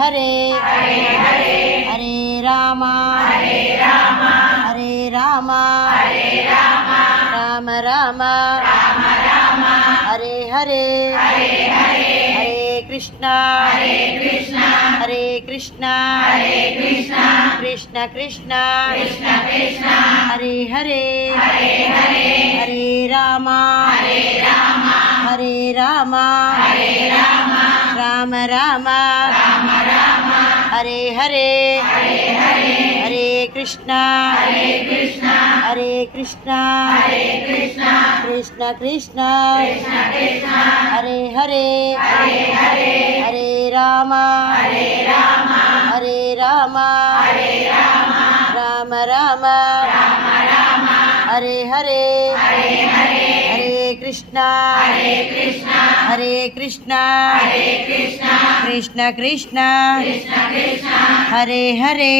Hare Hare Rama Hare Rama Ram Ram Hare Hare Hare Krishna Hare Krishna Krishna Krishna Hare Hare Hare Rama Hare Rama Ram Ram Hare Hare Hare Krishna Hare Krishna Krishna Krishna Hare Hare Hare Rama Hare Rama Ram Ram Hare Hare Hare Krishna Hare Krishna Krishna Krishna Hare Hare